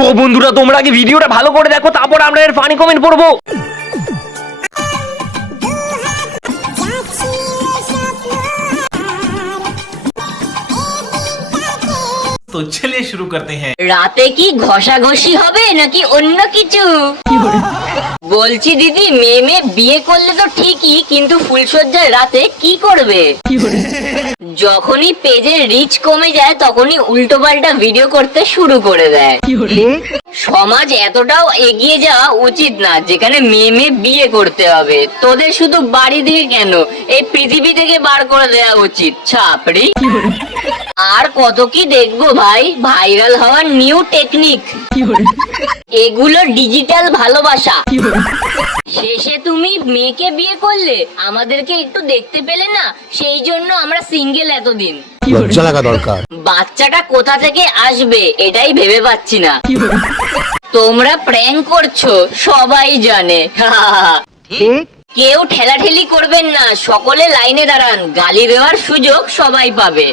তো বন্ধুরা তোমরা আগে ভিডিওটা ভালো করে দেখো, তারপর আমরা এর ফানি কমেন্ট পড়বো। तो चलिए शुरू करते हैं। রাতে কি ঘষাঘষি হবে নাকি অন্য কিছু? বলছি দিদি, মেয়ে বিয়ে করলে তো ঠিকই, কিন্তু ফুলসজ্জায় রাতে কি করবে? যখনই পেজের রিচ কমে যায় তখনই উল্টো পাল্টা ভিডিও করতে শুরু করে দেয়। সমাজ এতটাও এগিয়ে যাওয়া উচিত না যেখানে মেয়ে বিয়ে করতে হবে। তোদের শুধু বাড়ি থেকে কেন, এই পৃথিবী থেকে বার করে দেওয়া উচিত। ছাপড়ি। আর কত কি দেখবো ভাই, ভাইরাল হওয়ার নিউ টেকনিক, এগুলো ডিজিটাল ভালোবাসা। শেষে তুমি মেয়েকে বিয়ে করলে, আমাদেরকে একটু দেখতে পেলে না, সেই জন্য আমরা সিঙ্গেল এতদিন। লজ্জা লাগা দরকার। বাচ্চাটা কোথা থেকে আসবে এটাই ভেবে পাচ্ছি না। তোমরা প্র্যাঙ্ক করছো সবাই জানে। কেউ ঠেলাঠেলি করবেন না, সকলে লাইনে দাঁড়ান, গালি দেওয়ার সুযোগ সবাই পাবে।